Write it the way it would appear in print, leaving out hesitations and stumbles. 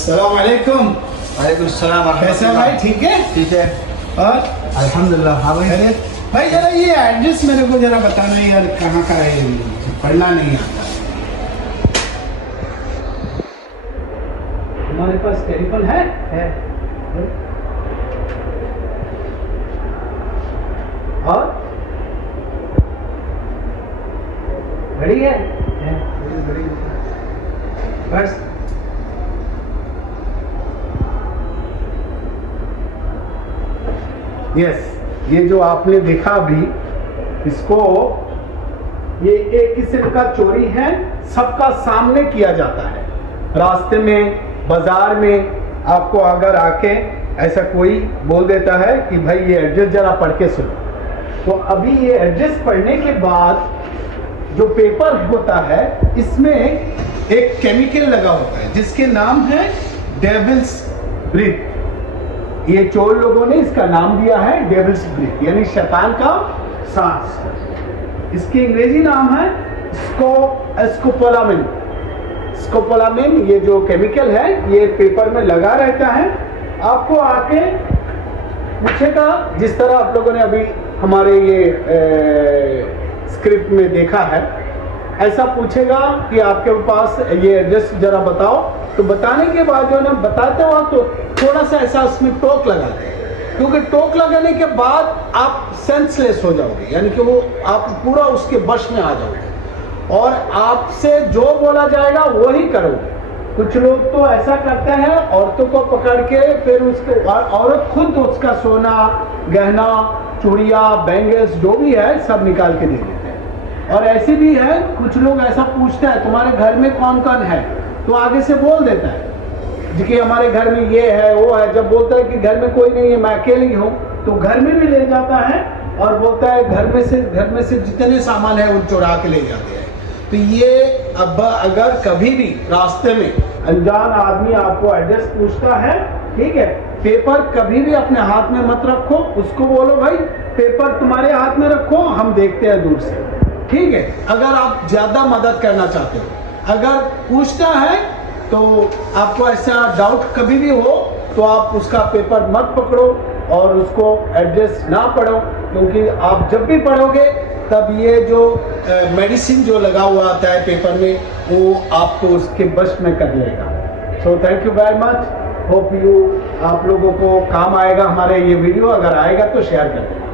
अस्सलाम वालेकुम। वालेकुम सलाम। कैसे हो भाई? ठीक है? ठीक है और अल्हम्दुलिल्लाह। हाँ भाई। अरे भाई जरा ये एड्रेस मेरे को जरा बताना यार, कहाँ का है? पढ़ना नहीं आता। हमारे पास टेलीफोन है? और घड़ी है? घड़ी बस। यस, ये जो आपने देखा अभी, इसको ये एक किस्म का चोरी है, सबका सामने किया जाता है। रास्ते में, बाजार में आपको अगर आके ऐसा कोई बोल देता है कि भाई ये एड्रेस जरा पढ़ के सुनो, तो अभी ये एड्रेस पढ़ने के बाद जो पेपर होता है इसमें एक केमिकल लगा होता है जिसके नाम है डेविल्स ब्रीथ। ये चोर लोगों ने इसका नाम दिया है डेविल्स ब्रीथ, यानी शैतान का सांस। इसकी अंग्रेजी नाम है स्कोपोलामिन। स्कोपोलामिन ये जो केमिकल है ये पेपर में लगा रहता है। आपको आके पूछेगा, जिस तरह आप लोगों ने अभी हमारे ये स्क्रिप्ट में देखा है, ऐसा पूछेगा कि आपके पास ये एड्रेस जरा बताओ। तो बताने के बाद जो है ना, बताते हो तो थोड़ा सा ऐसा उसमें टोक लगा दें, क्योंकि टोक लगाने के बाद आप सेंसलेस हो जाओगे, यानी कि वो आप पूरा उसके वश में आ जाओगे और आपसे जो बोला जाएगा वही करोगे। कुछ लोग तो ऐसा करते हैं, औरतों को पकड़ के फिर उसके औरत खुद उसका सोना, गहना, चूड़िया, बैंगल्स जो भी है सब निकाल के दे देते हैं। और ऐसी भी है, कुछ लोग ऐसा पूछते हैं तुम्हारे घर में कौन कौन है, तो आगे से बोल देता है कि हमारे घर में ये है वो है। जब बोलता है कि घर में कोई नहीं है, मैं अकेली हूँ, तो घर में भी ले जाता है और बोलता है घर में से जितने सामान है वो चुरा के ले जाते हैं। तो ये अब अगर कभी भी रास्ते में अनजान आदमी आपको एड्रेस पूछता है, ठीक है, पेपर कभी भी अपने हाथ में मत रखो। उसको बोलो भाई पेपर तुम्हारे हाथ में रखो, हम देखते हैं दूर से, ठीक है। अगर आप ज्यादा मदद करना चाहते हो, अगर पूछता है तो आपको ऐसा डाउट कभी भी हो तो आप उसका पेपर मत पकड़ो और उसको एड्रेस ना पढ़ो, क्योंकि आप जब भी पढ़ोगे तब ये जो मेडिसिन जो लगा हुआ आता है पेपर में वो आपको उसके वश में कर लेगा। So thank you very much. Hope you आप लोगों को काम आएगा हमारे ये वीडियो। अगर आएगा तो शेयर कर दें।